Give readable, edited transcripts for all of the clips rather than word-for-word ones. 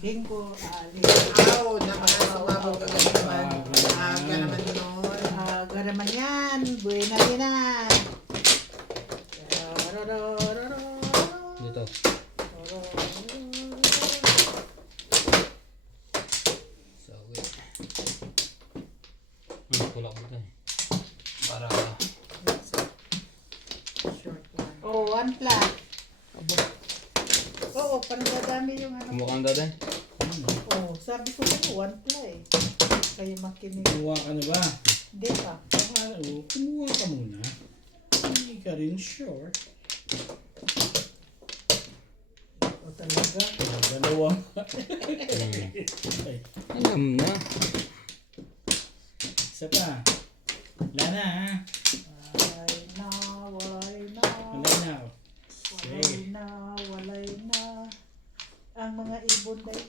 Bingo, Ali. Aw, naman, sumabog ka naman. Aga naman nun. Aga naman yan. Buena din na. Dito. So, wait. Tulak mo tayo. Para Short one. Oh, one flat. Oo, parang dadami yung ano. kumukhang dati. Oh, sabi ko sa'yo, one flat eh. Kayo makinig. Kumuha ka na ba? Hindi pa. Kumuha ka muna. Hindi ka rin sure. O talaga. Dalawa. Alam na. Isa pa. Wala na ha. Walay na, walay na. Wala na. Walay na, walay na. Ang mga ibon ay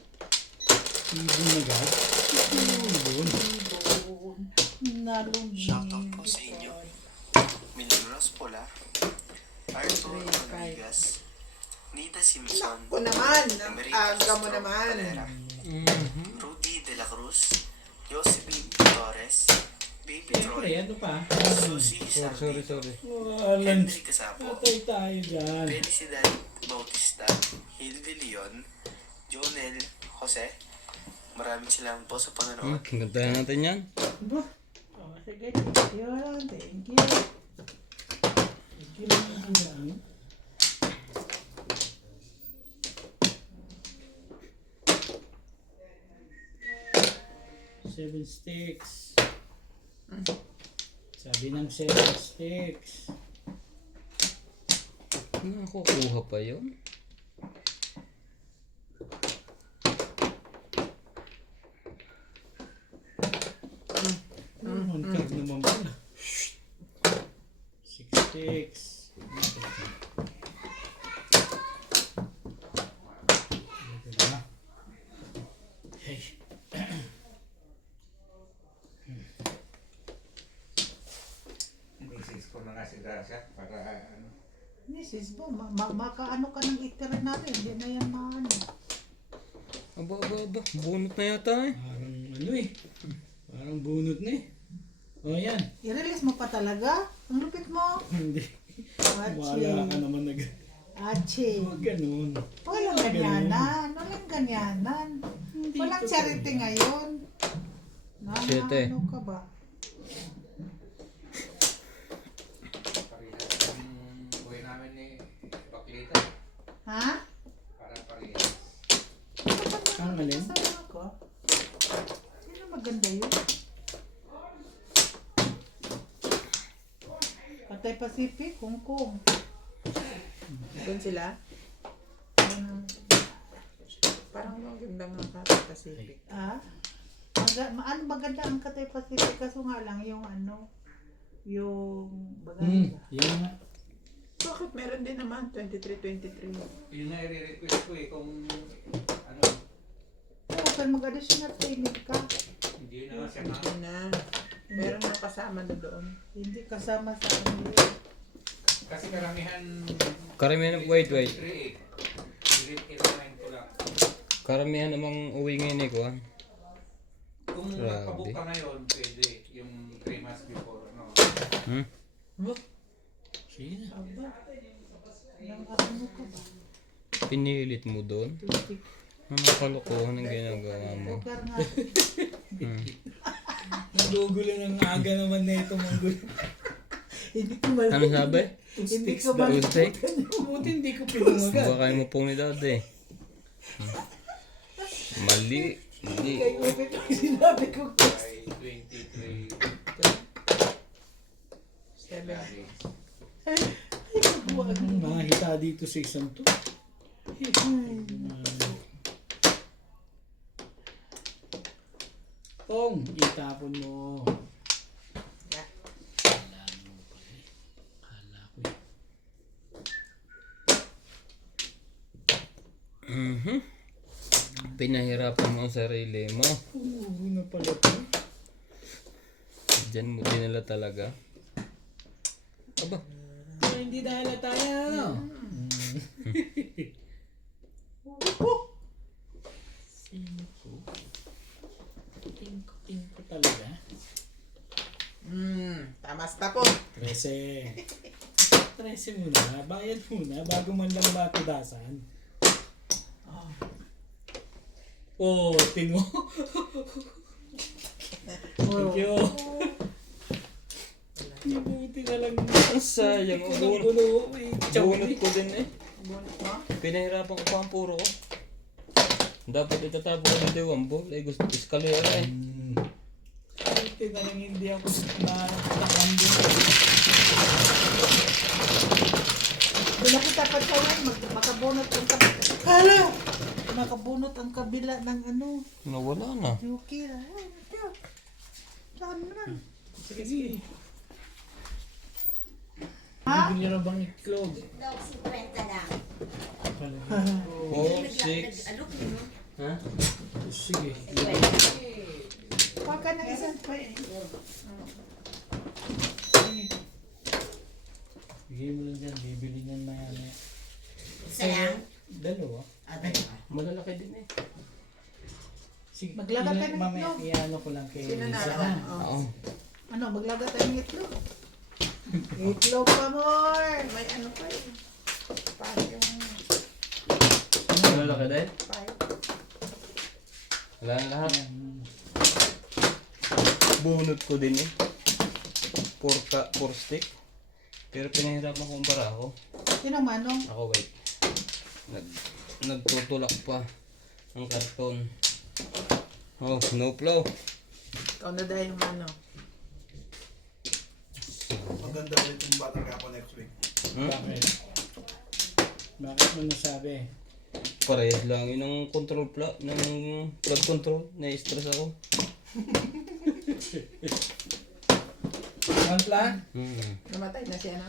Ibon na ga. Ibon. ibon na lumilipad. Shoutout po sa inyo. Milagros Pola, Arthur Rodriguez, Nita Simpson, Ako naman. America Aga mo naman. Valera, Rudy De La Cruz, Josephine Torres, Baby Siyempre, Troy, ano pa? Susie Sorry. Sardito, Walang Henry Casapo, patay tayo dyan. Felicidad Bautista, Hilde Leon, Jonel Jose. Maraming salamat po sa panonood. Gantayan natin yan. Ba? Oh, sige. Thank you. Thank you. Kailangan. 7 sticks. Sabi ng 7 sticks. Nakukuha pa yun. Muntag naman pala. 6 sticks. Ito na. Hey. Misis ko na nga si Gracia para ano. Mrs. Bo, makaano ka ng itira natin. Hindi na yan maano. Aba. Bunot na yata eh. Parang ano eh. Parang bunot na eh. O yan. I-release mo pa talaga? Ang lupit mo. Hindi. Wala ka naman nag... Achi. Huwag ganun. Walang ganyanan. Walang ganyanan. Walang charity ngayon. Siyete. Ano ka ba? Parehas yung buhay namin ni Baklita. Ha? Para parehas. Ang alin? Saan ako? Sino maganda yun? Patay Pacific, Hong Kong. Doon sila. Ano? Parang maganda nga Cathay Pacific. Ah? Ano maganda ang Cathay Pacific? Kaso nga lang yung ano, yung bagay. Yan nga. Bakit meron din naman 23. Yun na i-request ko eh kung ano, Oo, pero mag-additional payment ka. hindi na siya na. Hindi na. Meron na kasama na doon. Hindi kasama sa ano. Kasi karamihan Karamihan, wait. 3 eh. I-remind ko lang. Karamihan namang uwi ngayon eh ko. Kung Grabe. nakabook ka ngayon, pwede. Yung 3 months before, no? Hmm? Sige na. Aba, nang ano ka ba? Pinilit mo doon? 20. Ano kalokohan ang ginagawa mo? Lugar nga. Nagugulo ng aga naman na ito mga gulo. Hindi ko mal- Ano sabi? Hindi ko Two stick? Buti hindi ko pinumagat. Baka mo pong ni dati. Mali. Hindi. Kay Ube ko sinabi ko. By 23 7. Mga hita dito sa isang to. Tong, itapon mo. Yeah. Kala mo pala eh. Kala ko eh. Pinahirapan mo ang sarili mo. Umuwi na pala to. Diyan mo dinala talaga. Aba. Hindi dahil tayo ano. Tingko talaga. Tamas tapo. 13. 13 muna. Bayad muna bago man lang matudasan. Oh, tingo. Thank you. Buti na lang. Ang sayang. Gulo. Bunot ko din eh. Bunot mo? Pinahirapan ko pa ang puro ko. Dapat itatabo ko ng diwambo. Ay gusto eskalera eh. Buti na lang hindi ako natakam din. Doon nakita pa siya yan, makabunot ang kabila. Hala! Makabunot ang kabila ng ano. Nawala na. Yuki. Ay, ito. Saan mo na? Sige. Ha? Bibili na bang itlog? Daw, 50 lang. Oh, 6. Alok mo. Ha? Sige. Huwag ka na isang pa eh. Bigay mo lang dyan. Bibili niyan na yan. Isa lang. Dalawa. Malalaki din eh. Sige. Maglaga ka ng Mamaya, itlog. iano ko lang kay Sino na? Lisa. Oo. Ano, maglaga tayo ng itlog. Itlog pa more. May ano pa eh. Parang yung Malalaki din? five. Wala na lahat. Ayan. Bunot ko din eh. 4 stick. Pero pinahirapan ko ang barako. Sino manong? Ako wait. Nagtutulak pa ang karton. Oh, no flow. Ikaw na dahil ano. Maganda ulit yung batang kapo next week. Bakit? Bakit mo nasabi? Parehas lang yun ang control ng flood control. Na-stress ako. One plan? Namatay na siya na.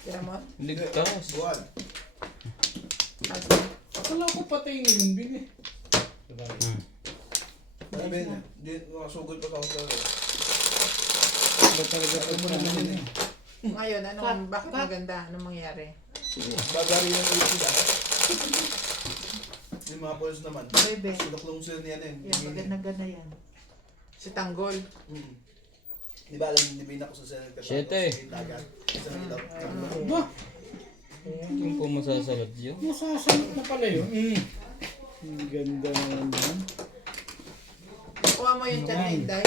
Si Ramon. Ligtas. Buwan. Kasi Akala ko patay na yung bin eh. Diba? Sabi niya, nakasugod pa sa hotel. Ba talaga ito mo naman yun eh. ngayon, bakit maganda? Anong mangyari? Bagari yung ulit sila. Yung mga polis naman. Bebe. Sinuklong sila niya na yun. Yan, maganda yan. Si Tanggol. Di ba alam, hindi ba ako sa Senate? Siyete. Sa dagat. Sa ilaw. Ba? Yung po masasalat yun. Masasalit na pala yun. Ang ganda naman yan. Kuha mo yung chat ni Inday.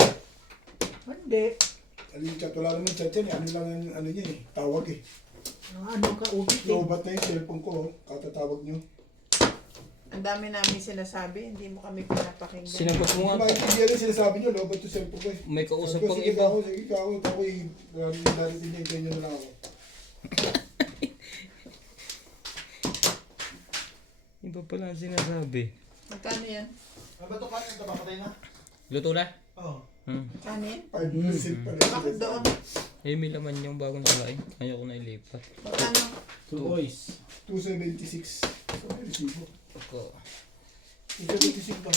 Hindi. Alin chat, wala naman chat yan. Ano lang ang ano niya eh. Tawag eh. Ano ka, ubit eh. Lobat na yung cellphone ko. Katatawag niyo. Ang dami namin sinasabi, hindi mo kami pinapakinggan. Sinagot mo nga. Maintindihan rin sinasabi niyo. Lobat yung cellphone ko eh. May kausap Sabi ko, pang sige, iba. Ako, sige, ako eh. Darating niya, hintayin niyo na lang ako. Iba pala ang sinasabi. Magkano yan? Ano ba ito kanin? Ito papatay na? Luto na? Oo. Kanin? 5% pa rin. Bakit doon? Eh, may laman yung bagong salain. Ayoko na ilipat. Magkano? 2 boys. 276. So, resibo. Ako. 276 ba?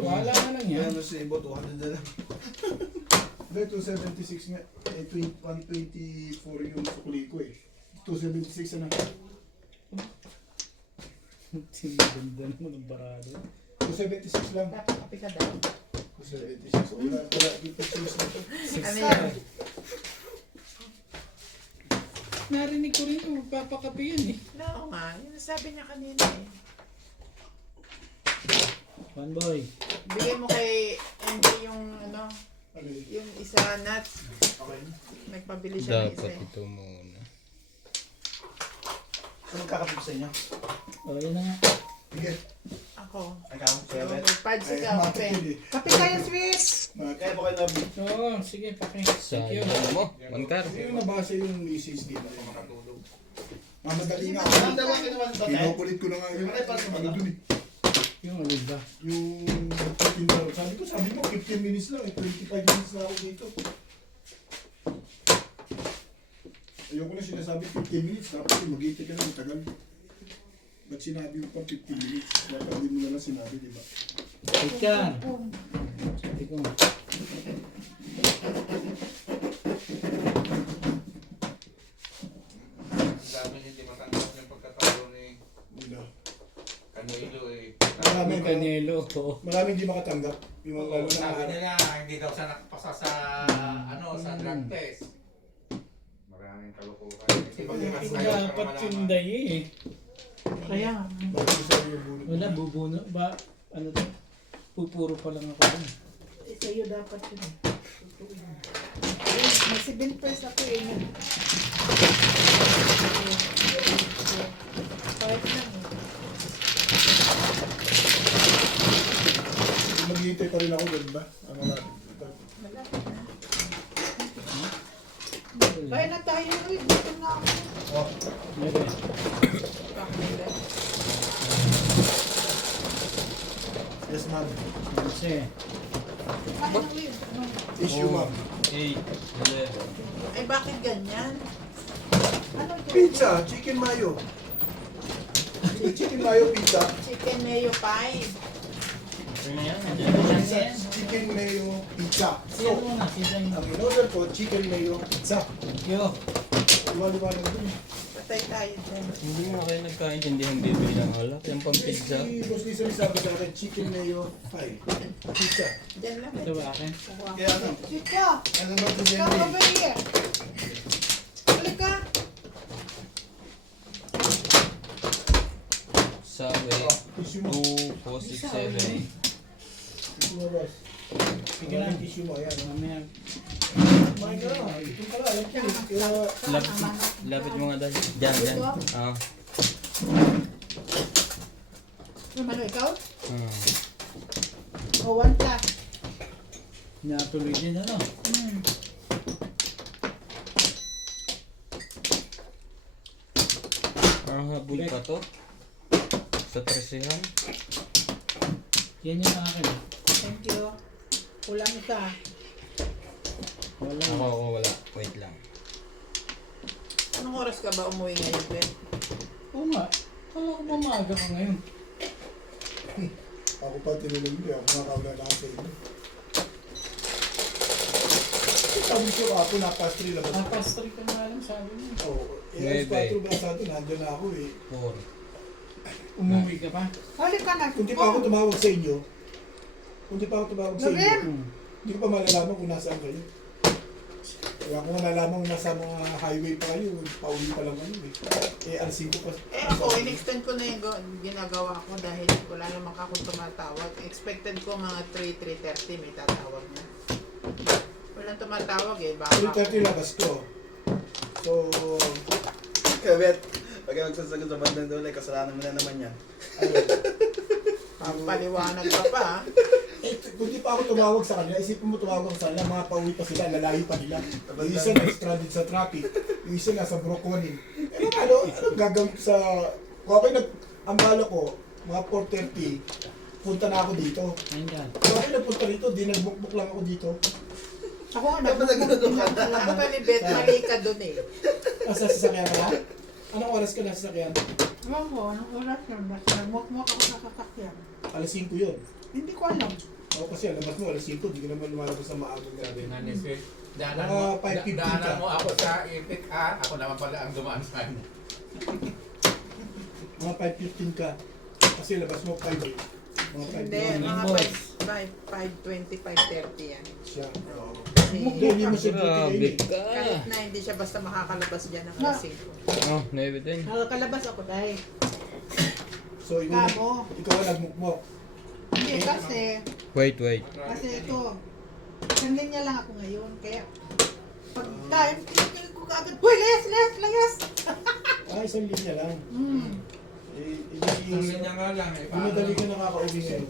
Wala na lang yan. Kaya ano si Ibo, 200 na lang. Hindi, 276 nga. Eh, 124 yung sukuli ko eh. 276 na. Sinaganda naman ang barado. 276 lang. Dapat kape ka daw. 276. Wala dito choose na to. Ano yan? Narinig ko rin kung magpapakape yan eh. No nga, yun ang sabi niya kanina eh. One boy. Bigay mo kay MJ yung ano, Ano yun? yung isa nuts. Okay. Nagpabili siya ng isa Dapat eh. ito muna. Anong kakapit sa inyo? O, yun na nga. Sige. Ako. Ikaw, So, Sir Bet. pads Ay, ikaw, kape. matipid eh. Kape tayo, Swiss! Kaya po kayo nabi. Oo, sige, pake. Thank you. Sayang mo. Mankar. Hindi yung nabasa yung misis di ba? Makatulog. Mamadali nga Ang ako. dalawa kayo naman sa tatay. Pinukulit ko na nga yung Ay, para sa ano bata. dun eh. Yung alin ba? Yung 15 na sabi mo 15 minutes lang eh. 25 minutes na ako dito. Ayoko na sinasabi 15 minutes. Tapos mag-iiti ka na. Ang tagal. Ba't sinabi mo pa 15 minutes? Dapat hindi mo na lang sinabi, di ba? Ikan. Sabi ko. Ang dami hindi matanggap yung pagkatalo ni Hindi na. Camilo eh. Marami Yung kanya Pinelo ko. Maraming hindi makatanggap. Yung mga lalo na Sabi nila, hindi daw siya nakapasa sa, sa drug test. Maraming kalukuhan. Hindi ba Kaya kasi Kung kayo dapat para yung malaman? dayi eh. Kaya, Bakit sabi yung bunot? Wala, bubuno. Ba, ano to? Pupuro pa lang ako dun. sa'yo dapat yun. Totoo yun. Ayun, may 7 pesos ako eh. Kahit lang eh. Maghihintay pa rin ako doon ba? Ano na? Kaya na tayo eh. Dito na ako. Oh, Meron. yes ma'am. Kasi, Ano eh. Ano? Issue ma'am. 8, 11. Ay, bakit ganyan? Ano ito? Pizza, chicken mayo. Chicken mayo pizza. Chicken mayo pie. Ano yan? Pizza, chicken mayo pizza. siya So, muna, siya ang in-order ko, chicken mayo pizza. Thank you. Liwa-liwanag dun. Patay tayo dyan. Hindi nga kayo nagkaintindihan dito yung halak. Yung pampizza. Si Boss Lisa may sabi sa akin, chicken mayo pie. Pizza. Dyan lang. Ito ba akin? Kaya ano? Chica! Ano ba ito Come Jenny? over here! Balik ka! Subway. Tissue mo. 2, 4, 6, 7. Tissue mo, boss. Sige lang. Tissue mo, ayan. Mamaya. Kumain ka na. Ito pala, alam ko eh. Kaya, Lapit mo nga dahil. Diyan, diyan. Ah. Ano ikaw? Hmm. O, 1 plus. Natuloy din ano. Parang habol pa to. Sa tresihan. Yan yung akin. eh. Thank you. Kulang isa. Wala. Ako, wala. Wait lang. Anong oras ka ba umuwi ngayon, Ben? Oo nga. Kala ko mamaga ka ngayon. ako pa tinulog niyo, ako makakaula na sa inyo. Sabi ko ako, napastri labas. Napastry ka nga lang sabi mo. Oo. Nuebe. Alas 4 ba sa atin, nandiyan na ako eh. 4. Umuwi ka pa? Halik ka na. Kung di pa ako tumawag sa inyo, kung di pa ako tumawag sa inyo, Lorem! hindi ko pa malalaman kung nasaan kayo. Kaya kung malalaman kung nasa mga highway pa kayo, pauwi pa lang kayo eh. Eh, alas 5 pa. Eh ako, in-extend ko na yung ginagawa ko dahil wala naman akong tumatawag. Expected ko mga 3:30 may tatawag na. Walang tumatawag eh. Baka 3:30 labas ko. So, Kabet, pag magsasagot sa bandang doon, kasalanan mo na naman yan. ayun. paliwanag ka pa ha. Eh, kung di pa ako tumawag sa kanila, isipin mo tumawag ako sa kanila, mga pauwi pa sila, lalayo pa nila. Yung isa na-stranded sa traffic, yung isa nasa Broconin. Eh, ano gagawin ko sa... Kung ako'y ang bala ko, mga 4:30, punta na ako dito. Ayun ka. Kung ako'y nagpunta dito, di nagbukbuk lang ako dito. Ako nga nagmumukha. Ako ka ni Bet, mali ka dun eh. Nasa sasakyan ka na? Anong oras ka nasa sasakyan? Ewan ko, anong oras yun? Basta nagmukmuk ako sa kakakyan. Alas 5 yun. Hindi ko alam. Ako kasi alabas mo, alas 5, di ka naman lumalabas sa maagang gabi. Daanan Mga mo, 5:15 ka. daanan mo ako sa ipit ako naman pala ang dumaan sa kanya. Mga 5:15 ka. Kasi labas mo 5 eh. Mga 5 Hindi, mga boss. 5:20, 5:30 yan. siya. Kasi Hindi, hindi mo siya duty Grabe kayo eh. ka. kahit na hindi siya basta makakalabas dyan ng alas 5. Oh, 9 din. Nakakalabas ako dahil. So, Kamo. ikaw ang nagmukmok. Hindi kasi, Wait. kasi ito, isang linya lang ako ngayon. Kaya, pag time, tinigil ko kaagad, Uy, layas! Ah, isang linya lang. Eh, Ang hindi linya nga lang eh. madali ka nakaka-uwi ngayon.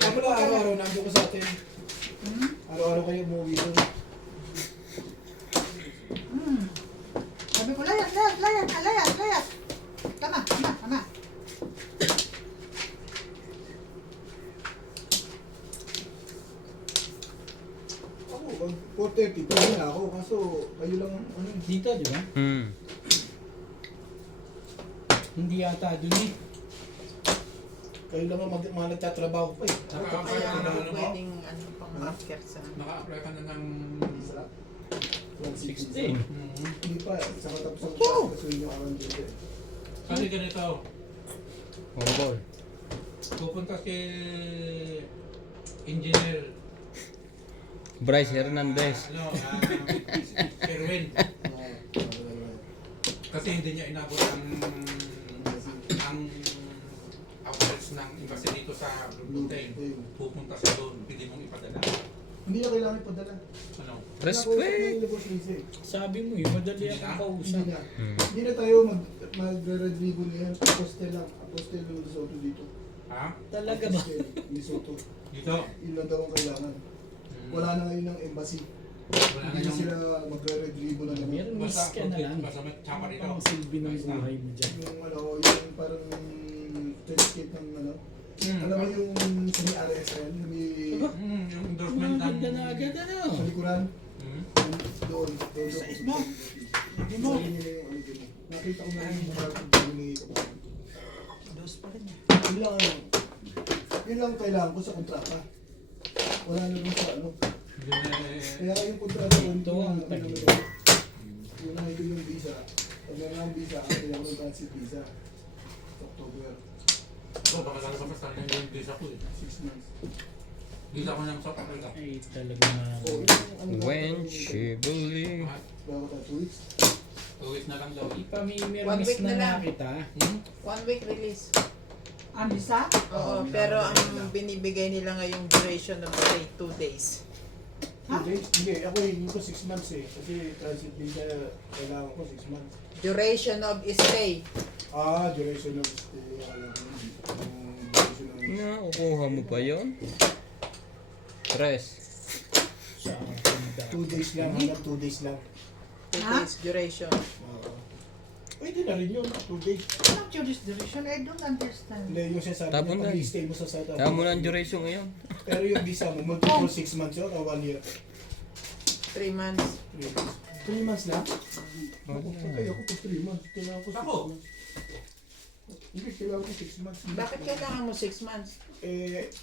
Ako lang araw-araw, nandun ko sa atin. Araw-araw kayo umuwi doon. Sabi ko, layas! Tama. Ako, 4:30, pwede na ako. Kaso, kayo lang, ano eh. Dito, di ba? Hindi yata dun eh. Kayo lang ang mga nagtatrabaho pa eh. Kaya ako pwedeng pang marker sa... Naka-apply ka na ng... 16. Hindi pa, sa katapos ang class, kasuhin yung around dito eh. Kasi ganito, One ball. Pupunta si Engineer Bryce Hernandez. Erwin. Kasi hindi niya inabot ang outlets ng embassy dito sa Bloemfontein. Pupunta siya doon, pwede mong ipadala. Hindi na kailangan ipadala. Ano? Respect! Sabi mo yun, madali akong kausap. Hindi na. Hindi na tayo mag-red ribbon ngayon. Apostel lang. Apostel yung Lesotho dito. Ha? Talaga ba? Apostel, Lesotho. Dito? Yun lang daw ang kailangan. Wala na ngayon ng embassy. Wala na Hindi na yung... sila mag-red ribbon na naman. Meron miss ka na lang. Basta may tsapa dito. Ang silbi ng buhay mo dyan. Yung ano, yung parang certificate ng ano. Alam mo yung sa may RSN, sa may Yung endorsement ng... Maganda na agad ano? sa likuran. Doon. Sa ismo. Hindi mo. Nakita ko na yung mga ni kapatid. Dos pa rin eh. Yun lang kailangan ko sa kontrata. Wala na rin sa ano. Kaya yung kontrata ko, Ito ang ano tagli. naman. Yung nakita yung visa. Pag meron ang visa, kaya ko ng transit visa. October. Oh, baka lalabas sa akin yung visa ko eh. 6 months. Visa ko ng South Africa. Ay, talaga na. Oh, yung ano When she believes. Bago tayo 2 weeks. 2 weeks na lang daw. Ipamimir 1 miss week na na nga lang. kita. 1 week release. Ang isa? Oo, pero ang binibigay nila ngayong duration of stay, 2 days. 2 days? Hindi, ako yung ko 6 months eh. Kasi transit visa, kailangan ko 6 months. Duration of stay. Duration of stay. Alam ko yun. Yung duration of stay. Nakukuha mo pa yun? Tres. Sa akin 2 days lang, hanggang 2 days lang. 2 Ha? days duration. Pwede na rin yun, 2 days. Anong jurisdiction? I don't understand. Hindi, yung sinasabi Tapon na na. pag-stay mo sa South Kaya Africa. mo na ang duration ngayon. Pero yung visa mo, multiple 6 months yun o 1 year. 3 months. 3 months lang? Ako, patay ako po 3 months. Kailangan ko 6 Ako? months. Hindi, kailangan ko 6 months. Bakit kailangan mo 6 months?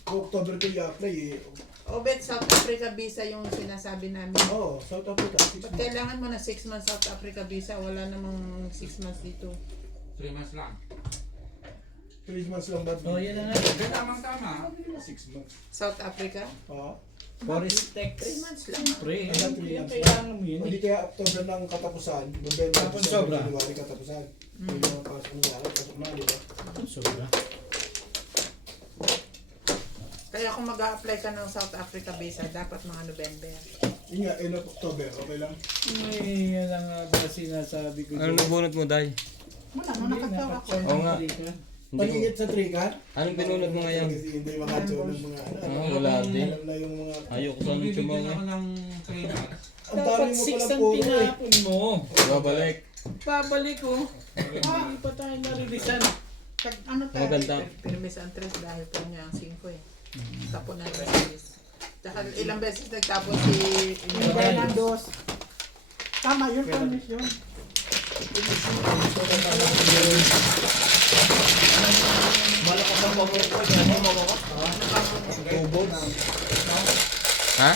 October ko i-apply eh. O bet South Africa visa yung sinasabi namin. Oo, South Africa, 6 Ba't months. kailangan mo na 6 months South Africa visa? Wala namang 6 months dito. 3 months lang. 3 months lang ba? Oh, yan na nga. Hindi tamang-tama. 6 months. South Africa? Oo. Forest Tech. 3 months lang. Pre, Hanggang ano 3 kaya months. kailangan mo yun Hindi eh. kaya October ng katapusan, November, Tapos December, sobra. January katapusan. Yung mga pasok mo sa akin, pasok na, di ba? Ang sobra. Kaya kung mag-a-apply ka ng South Africa visa, dapat mga November. Yun nga, end of October, okay lang. Ay, yan lang nga ba sinasabi ko. Ano nabunot mo, Day? Wala, nung nakatawa ko. Oo nga. Hindi ko. Paningit sa trika? Anong binunot mo ngayon? Kasi hindi makatso ng mga ano. Wala din. Alam na yung mga... Ayoko sa nung Bibigyan mga. ako ng 3 months. Ang Dapat dami mo 6 palang ang puro eh. tinapon mo. Babalik. Babalik oh. Hindi pa tayo narilisan. Ano tayo? Maganda. Pirmis ang 3 dahil po niya ang 5 eh. Tapon na beses. Tsaka ilang beses nagtapon si Yung Fernandos. Tama, yung permis yun. Malakas ang pamor ko. Tubo. Ha?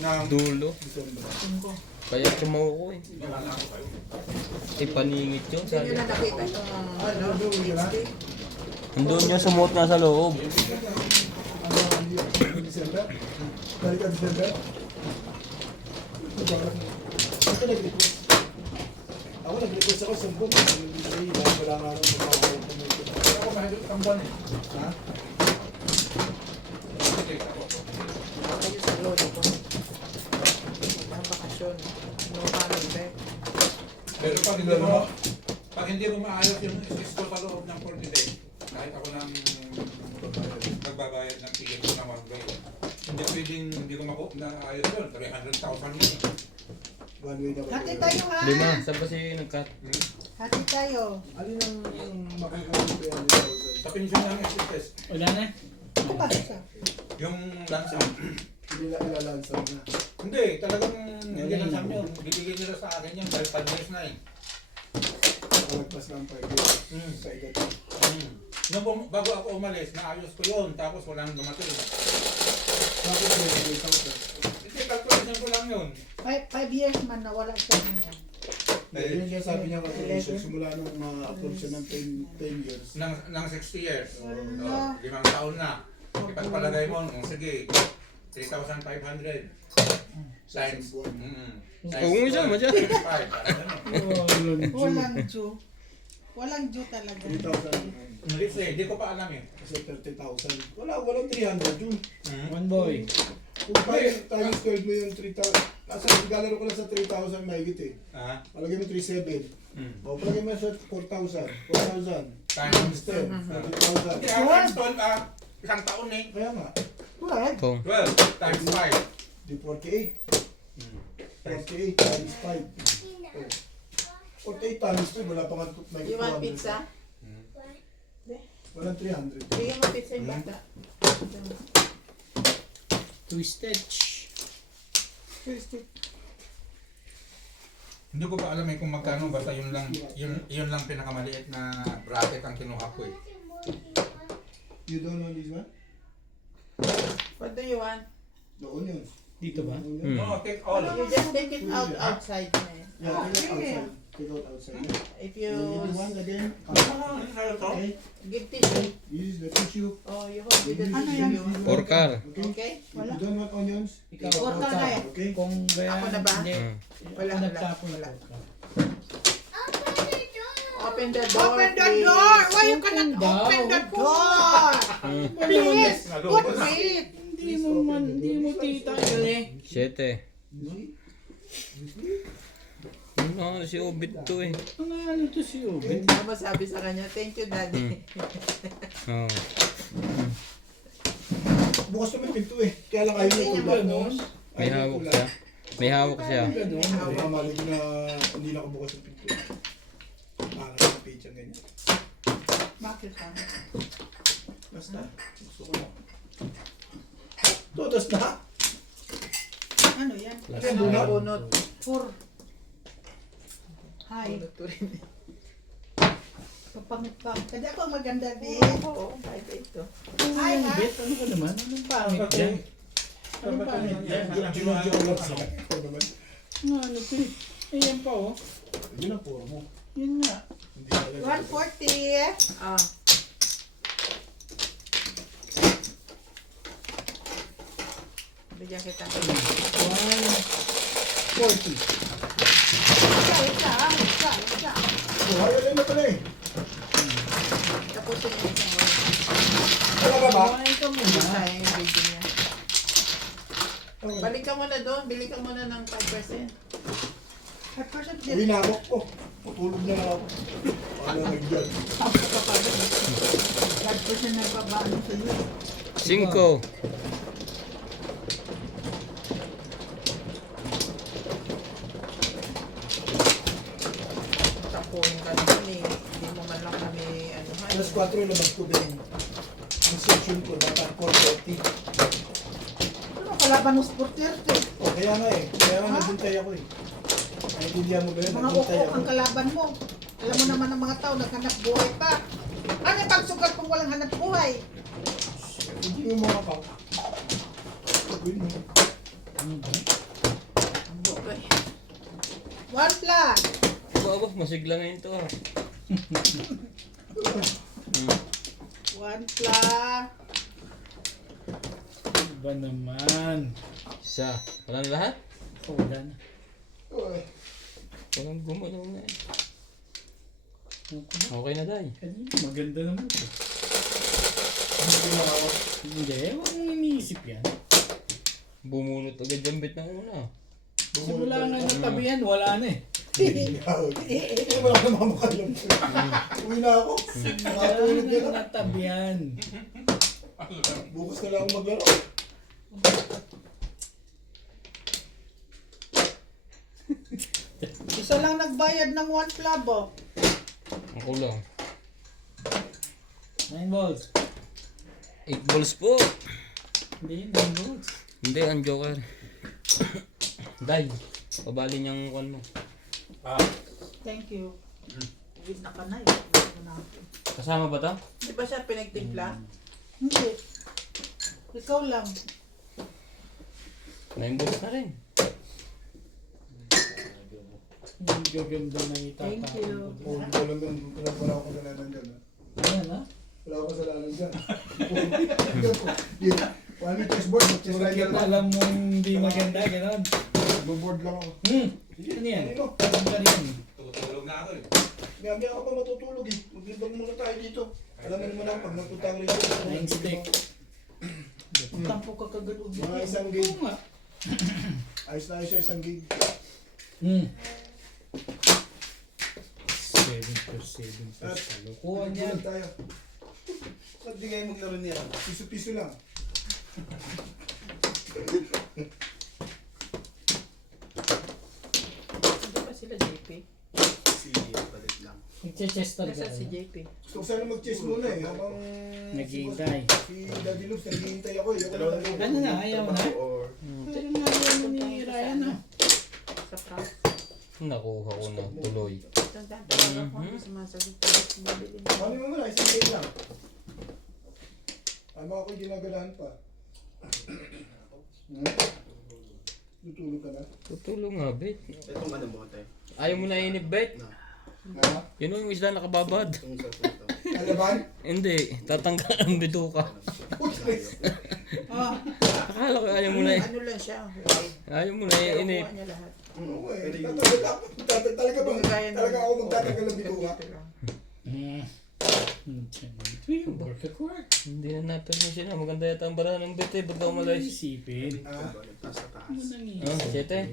Ng Dulo. December. Kaya sumuko eh. Ipaningit yun. Hindi nyo na nakita yung ano, lipstick. Andun niya sumuot nga sa loob. Ano, December? Balik ka December? Ako nag-request. Ako nag-request ako sa book. Hindi wala nga nang magkakaroon. Kaya ako mahigit ang buwan eh. Ha? Sige, ako. Kayo sa lolo ko. Magbakasyon. No coming back. Pero pag hindi mo maayos yung SS ko sa loob ng 40 days, kahit ako nang magbabayad ng ticket ko ng 1 way, hindi pwedeng hindi ko naayos yun. 300,000 yun. One way na Hati tayo ha. Lima. Saan ba si nagkat? Hati tayo. Alin ang makakawin ko yan? Sa pensyon ng SSS, Wala na. Ito ba isa? yung lansa. Hindi na ilalansa na. Hindi, talagang hindi lang sa yun. Bibigyan nila sa akin yun dahil 5 years na eh. Nakalagpas ng 5 years. Sa igat. Bago ako umalis, naayos ko yun. Tapos walang dumating. Bakit may 8,000? Hindi, calculation ko lang yun. 5 years man na wala sa inyo. Yun yung sabi niya calculation simula nung approve siya ng 10 years. Ng 60 years. Wala. 5 taon na. Ipagpalagay mo, sige, 3,500. Times. Huwag mo siya, madyan. 5. Walang Jew. Walang Jew talaga. 3,000. Hindi ko pa alam eh. Kasi 30,000. Walang 300 yun. One boy. Kung times 12 mo yung 3,000. Kasi naglalaro ko lang sa 3,000 mahigit eh. Ah. Palagay mo 3,700. O palagay mo sa 4,000. 4,000. Times 10. 30,000. Times 12 isang taon eh. Kaya nga. Well, 12 times 5. Di 48. 48 times 5. 48 times 2. Wala pa nga may You want pizza? Walang 300. Bigyan mo pizza yung bata. Twisted. Hindi ko pa alam eh kung magkano, basta yun lang pinakamaliit na bracket ang kinuha ko eh. You don't know this one? What do you want? The onions. Dito ba? Onions. No, take all. You just take it out outside na eh. Yeah, take it outside. Take out outside. If You you need one again. Okay. give tissue. Use the tissue. Oh, you hold with the Ano tissue yan? you want. Porkar. Okay. Okay? If you don't want onions, Ikaw, Porka na eh. okay? Kung gaya, Ako na ba? Hindi. Wala, Ako wala, nagtapon wala. ko. Open the door, Open the please. door! Why you cannot Open open daw. the door? Please! Good wait! Hindi mo man, hindi mo tita yun eh. 7. Ano si Obit to eh. Ang ano to si Obed? Ano mo sabi sa kanya? Thank you, Daddy. Oh. bukas naman yung pinto eh. Kaya lang ayaw Hindi yung niya ulan. mabukas. May hawak siya. May hawak siya. Ganun. Mamalig na hindi nakabukas yung pinto. Para sa page ang ganyan. Bakit ka? Basta. Gusto ko na. Todos na? Ano yan? Ano yung bunot? For. Hi. Bunot to rin. Kapangit pa. Kasi ako ang maganda din. Oo, kahit ito. Hi, ha? Bet, ano ka naman? Anong pangit yan? Anong pangit yan? Ginadyo ko lang sa akin. Ito naman. Ano to eh? Ayan pa oh. Yun ang puro mo. Yun nga. Hindi talaga. 140. Ah. Bigyan kita. 140. Isa. Oh, ayaw na pala eh. Tapusin niya isang oras. Wala ba ba? Kumain ka muna. Sayang yung video niya. Okay. Balik ka muna doon. Bili ka muna ng 5%. At person Uwi din. na ako. Oh, matulog na lang ako. Paano nagyan? At person nagbabaan sa iyo. 5. Tapuin ka naman eh. Hindi mo man lang kami ano ha. Alas 4 labas ko din. Ang section ko dapat 4:30. Ano kalaban ng sporter? Oh, kaya nga eh. Kaya nga naghintay ako eh. Naintindihan mo ba yun? Mga Naghintay ukok ako. ang kalaban mo. Alam mo naman ang mga tao, naghanap buhay pa. Ano yung pagsugat kung walang hanap buhay? Hindi mo mga pa. Sabihin mo. Ano ba? Ang bukoy. One plus. Baba, masigla na ito ah. One plus. Iba naman. Isa. Walang lahat? Oh, wala na. Uy. Walang gumalaw na eh. Okay. Okay na day. Kanina, maganda naman ito. Hindi ko nakawak. Hindi, huwag mong iniisip yan. Bumunot agad yung bit ng una. Simula nga ng tabi yan, wala na eh. Hindi wala na mamakalam. Uwi na ako. Wala Nakatulog na na lang. ng tabi yan. Bukas na lang ako maglaro. Isa lang nagbayad ng one club, oh. Ako lang. 9 balls. 8 balls po. Hindi, 9 balls. Hindi, ang joker. Day. Pabali niyang kwan mo. Thank you. Uwit na ka na, eh. Uwit na ako. Kasama ba to? Di ba siya pinagtimpla? Hindi. Ikaw lang. 9 balls na rin. Ang gaganda na itatapon Thank you. ko Oh, dun. wala akong kasalanan dyan. Ha? Ayan ha? Wala akong kasalanan dyan. Yun. Wala yung chessboard. Chessboard Alam mo hindi maganda, gano'n. Board lang ako. Ano yan? Ano? Ang galing. Tutulog na ako eh. Maya ka pa matutulog eh. Maglibang muna tayo dito. Alam mo naman ako, pag nagpunta ako rito. Nine stick. Tampo ka kagano'n. Mga isang Oo gig. nga. Ayos na ayos siya, isang gig. 7 At Kalukuhan yan. tulog tayo. Ba't di kayo maglaro niya? Piso-piso lang. Hindi pa sila JP? Si Balit lang. Nagche-chess talaga. Nasa si JP? Gusto ko sana mag-chess muna eh. Habang Naghihintay. si Daddy Loops, naghihintay ako eh. Ako Dalawa lang. Ano na, ayaw na? Or... Pero nga yan ni Ryan ha. Sa France. Nakuha ko na tuloy. Tandaan talaga ko ang sumasagot. Nabili na. Ano mo muna, isang gig lang. Ano ako ginagalahan pa. Tutulog ka na? Tutulong nga, bet. Itong ano mo, tayo? Ayaw mo na inip, bet. Ha? Yun yung isda nakababad. Itong sa punto. Alaban? Hindi, tatanggal ang bituka. Ah, Akala ko ayaw mo na Ano lang siya. Wide. ayaw mo na Pero inip. kuha niya lahat. Oo eh. Pwede yung- Talaga ba? Talaga ako magtatagal ng bituka. Ito lang. Work at work. Hindi na na-permission na. Maganda yata ang barahan ng bet eh. Ba't ka umalis? Isipin. Ah, Taas sa taas. Ano nang Ah, iisipin? 7.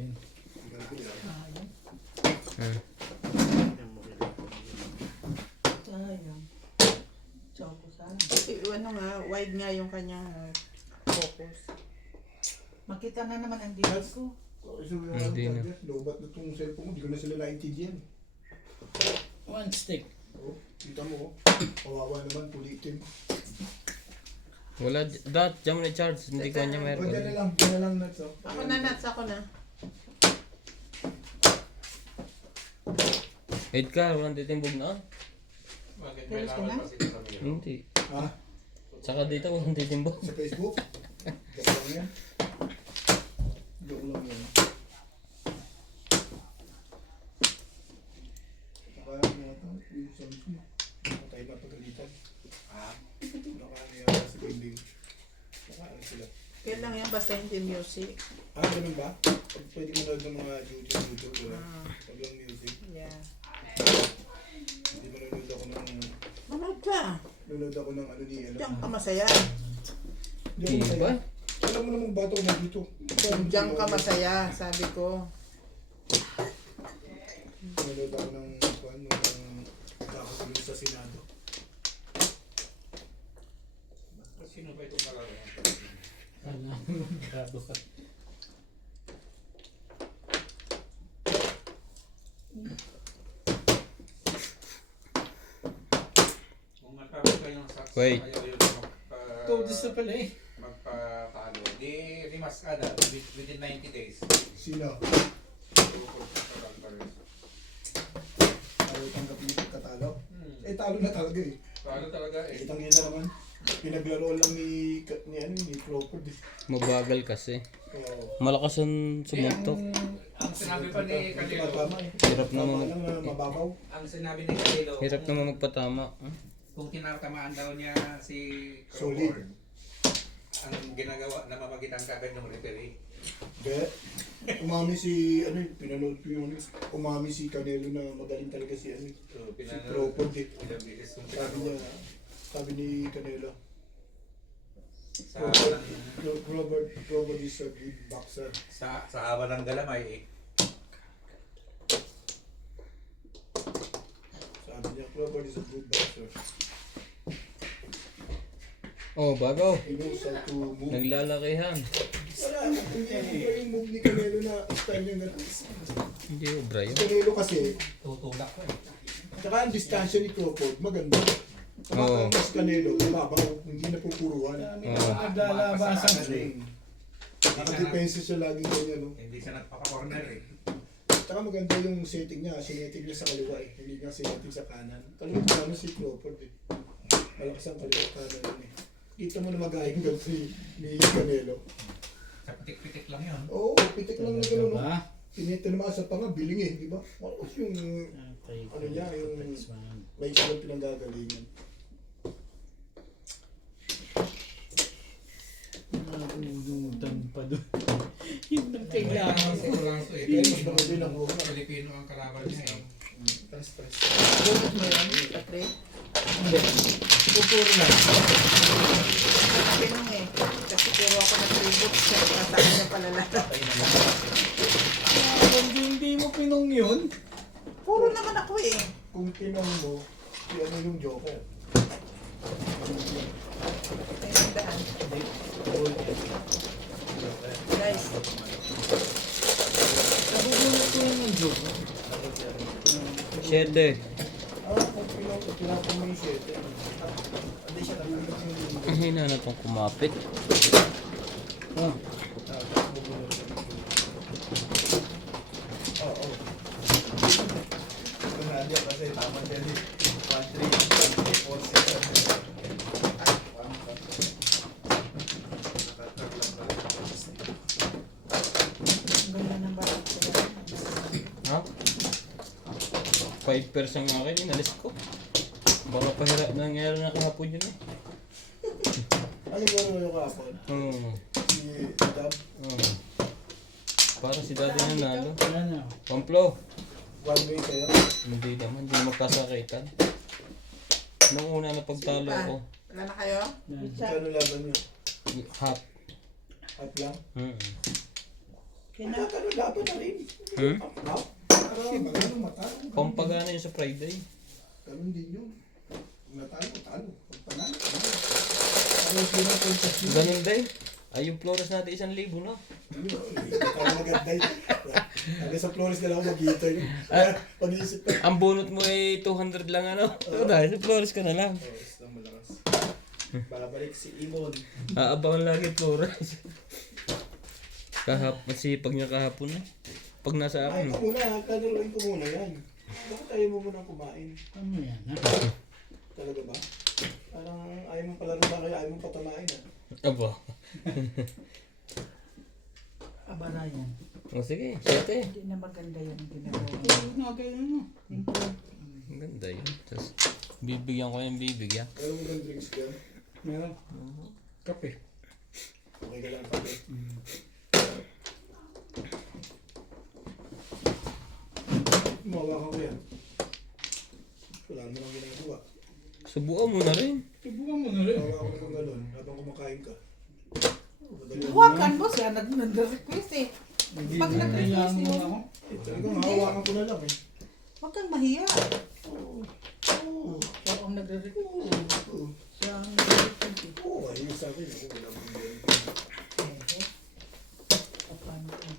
Yan mo kailangan. sayang. Choco sana. Ano nga, wide nga yung kanyang focus. Makita na naman ang dilat ko. Hindi na. Lobat na itong cellphone mo. Di ko na sila naintindihan. One stick. Oh, kita mo. Kawawa naman, pulitin. Wala, dot, jam na charge. Hindi ko niya O, meron. dyan na lang nuts. Oh. Ako na nuts, ako na. Edgar, walang titimbog na. Bakit may Alis ka laban na? pa sila sa Miro? Hindi. Ha? Saka dito walang titimbog. Sa Facebook? Joke lang yan. Joke lang yan. Saka mga tao, yung sounds mo. Baka tayo mapagalitan. Baka ano yan sa building. Baka ano sila. Kaya lang yan, basta hindi music. Ganun ba? Pwede manood ng mga YouTube, wala. Pag lang music. Yeah. Hindi manonood ako ng... Manood ka. Nanonood ako ng ano ni... Diyan ka masaya. Hindi ako Di ba? masaya. Alam mo namang bato na dito. Diyan ka masaya, sabi ko. Nanonood ako ng... Nakakatuloy sa Senado. Sino ba itong kalaro? Alam mo, grado ka. Kung magkakaroon kayong sa Wait. ayaw yun Todes na pala eh. magpatalo. Di rimas ka na within 90 days. Sino? Tukod sa Alvarez. Ayaw tanggap niyo pagkatalo. Eh, talo na talaga eh. Talo talaga eh. Kitang-kita naman. Pinaglaro lang ni Crawford eh. Mabagal kasi. Oo. Malakas ang sumuntok. Ang sinabi pa ni Canelo, Tumatama eh. Hirap Tama naman, lang na mababaw. ang sinabi ni Canelo, hirap naman magpatama. kung tinatamaan daw niya si Solid. Crawford, ang ginagawa na mamagitan ka agad ng referee. Be, umami si, ano eh, pinanood ko yung, umami si Canelo na magaling talaga si, ano, So, si Crawford eh. ilang bilis kung Sabi niya, sabi ni Canelo, sa, Crawford is a good boxer. sa haba ng galamay eh. Sabi niya, Crawford is a good boxer. Oh, bago. He knows how to move. Naglalakihan. Wala, hindi ba yung move ni Canelo na style niya ganun? Hindi obra yun. Canelo kasi, Tutulak ko eh. saka ang distansya ni Crawford, maganda. Oo. Mas Canelo, mababaw, hindi na pupuruan. Dami na naglalabasan. Nakadepensa siya lagi ganyan, no? Hindi siya nagpaka-corner eh. Saka maganda yung setting niya, sineting niya sa kaliwa eh. Hindi niya sineting sa kanan. Kaliwa kanan si Crawford eh. Malakas ang kaliwa kanan yun eh. Kita mo na mag-aayong ganito ni Canelo. Sa pitik-pitik lang yun. Oo, pitik lang na gano'n, no? Ba? Tinitinamaan sa panga, biling eh, di ba? Tapos yung ano niya, yung may isang pinanggagalingan. Nagugutan pa doon. Yun ang kailangan. Sigurado eh. Kaya mas naman din ako. Pilipino ang kalaban niya eh. Stress. Bunot mo yan, Patre. Hindi. Pupuro lang. Pinong eh. Kasi puro ako nag-rebook siya. Nasaan niya pala lahat. Hindi mo pinong yun. Puro naman ako eh. Kung tinong mo, si ano yung Joker? Ay, nandaan. Guys, Nagugulat ko yung joke. 7. Kung tinong mo yung 7. Hindi siya nabulog yung Ang hina na itong kumapit. Ah. Oo. Kung nandiyan kasi tama siya din. 1, 3, 4, 6, 7. Ang ganda ng balat ko. Ha? 5% ang akin, inalis ko. Baka pahirap nangyari na kahapon yun eh. Ano ba yung kapon? Si Dab? Parang si daddy na nalo. Ano? Pamplo. One way kayo? Hindi naman, hindi magkasakitan. Nung una na pagtalo ko, wala na kayo? Kano laban nyo? half. Half lang? Kina, Kano laban na rin? Hmm? Half? Kasi magano matalo. Pampagana yun sa Friday. Ganun din yun. Kung natalo, talo. Pag panalo, panalo. Ano yung pinag-contact Ganun din. Ay, yung Flores natin 1,000 na. Parang maganda yun. Hanggang sa Flores na lang ako mag-hitay. Pag-iisip ka. Ang bunot mo ay 200 lang ano. Dahil sa Flores ka na lang. Flores lang malakas. Balabalik si Ibon. Aabangan lagi Flores. Masipag niya kahapon na. Pag nasa Kumain akin. ka muna. Kanaroin ko muna yan. Bakit ayaw mo muna kumain? Ano yan? Ha? Talaga ba? Parang ayaw mong palaro na kaya ayaw mong patamain ah. Aba. abara yan. O sige, 7. Hindi na maganda yan ginagawa. Okay, ano? Ang ganda yun. Tapos, bibigyan ko yung bibigyan. Meron mo ng drinks ka? Meron. Kape. Okay ka lang pati. Mawakan ko yan. Wala mo lang ginagawa. Subukan mo na rin. Subukan mo na rin. Mawakan ko ng galon habang kumakain ka. Hawakan mo siya, nag-request eh. Hindi Pag mo nag-request kailangan mo yun. ako. Talagang hawakan ko na lang eh. Huwag kang mahiya. Oo. Siya ang nagre-request. Oo. Siya ang nagre-request eh. Oo, ayun sa akin. Ako wala mong yan. Paano kung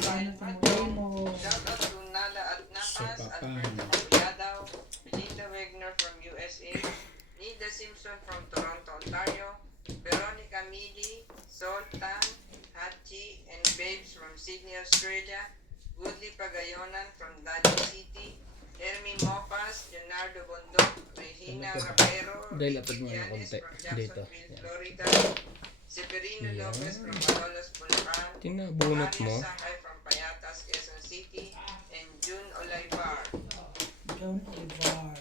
paano kung mo. Shoutout to Nala at Napas, Sa papa. Alberto Capulladaw, Belinda Wegner from USA, Nida Simpson from Toronto, Ontario, Veronica Mili, Soltan, Hachi, and Babes from Sydney, Australia, Woodley Pagayonan from Daly City, Hermie Mopas, Leonardo Bondok, Regina Rapero, Dahil lapad mo na Villanes konti. from Dito. Jacksonville, Florida, Severino Lopez from Malolos, Bulacan, Tingnan, bunot Mario mo. Sahay from Payatas, Quezon City, and June Olaybar. John Ibar.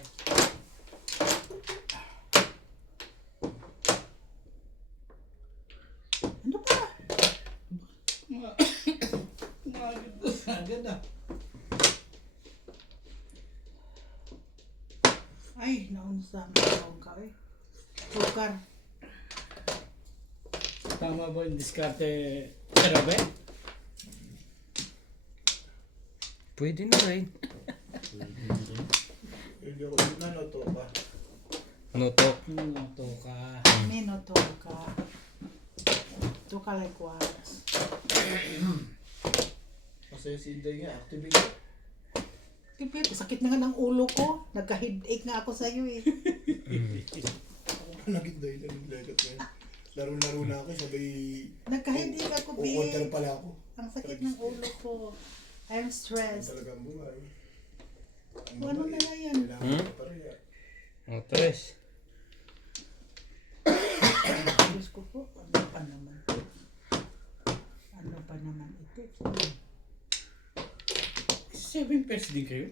Ano pa? Agad ah. Ay, naunsa ang tawag ka eh. Sukar. Tama ba yung diskarte karabe? Pwede na rin. Hindi ako nanoto pa. Ano to? Ano ka? Minoto ka. Tuka like what? Kasi si Inday nga, activate. Tipid, sakit na nga ng ulo ko. Nagka-headache nga ako sa'yo eh. Ako pa naging dahil na naglagat na yun. Laro-laro na ako, sabay... Nagka-headache ako, Uunta na babe. pala ako. Ang sakit ng ulo ko. I'm stressed. Talagang buhay. Ano na nga yan? Kailangan ko pareha. O, 3. Diyos ko po, ano pa naman? Ano pa naman ito? 7 pairs din kayo?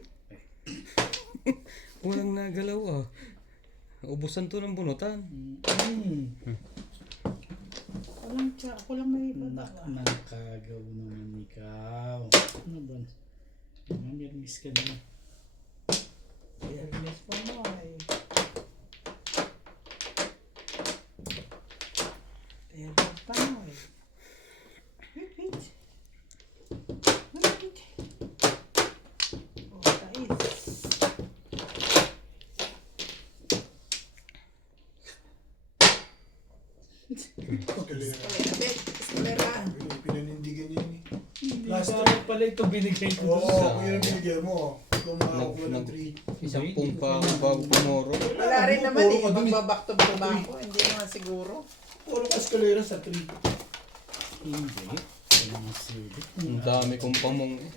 Walang nagalaw ah. Ubusan to ng bunutan. Ako lang may baba. Nakagaw naman ikaw. Ano ba? Mamirmis ka na. Yes po mo ay. Pero pa mo ay. Wait. Malapit. Oh, tais. Eskalera. Pinanindigan niya yun eh. Last time pala ito binigay ko Oo, doon sa... kung yun ang binigyan mo. Ikaw makakuha ng 3. Isang pumpa bago pumoro. Wala rin naman eh. Puro ka dun eh. Magbaback to back ba ako? Hindi naman siguro. Puro ka eskalera sa 3. Hindi. Wala nga silip. Ang dami kong pamong eh.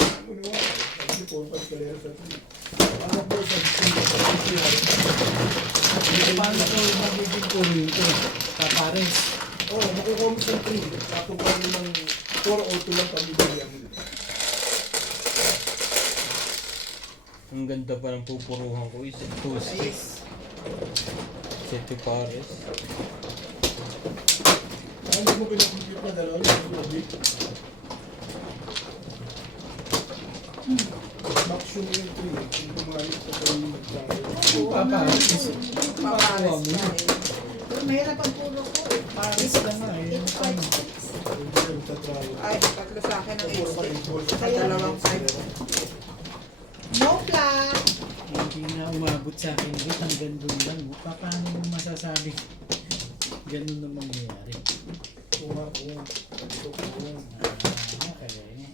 Ano naman? Kasi puro ka eskalera sa 3. Ano po sa 3? Paano ko magiging kuryente? Papares. Oo, makukuha mo sa 3. Tapos pa ng 4 o 2 lang pag bibigyan mo. Ang ganda pa ng pupuruhan ko is 2 stick. Ayos. 7 pares. Ano mo pinakumpute na gano'n? Yung lobby? Max yung 3. Yung bumalik pa kayo yung Papares. Papares na eh. Pero mahirap ang pulo ko. Pares lang nga eh. 8, 5, 6. magtatrayo. Ay, tatlo sa akin ng Puro ka 8 impulse. Sa dalawang side. No plan. Hindi na umabot sa akin. Ba't hanggang doon lang? Paano mo masasabi? Ganun na mangyayari. Kung ako. Okay.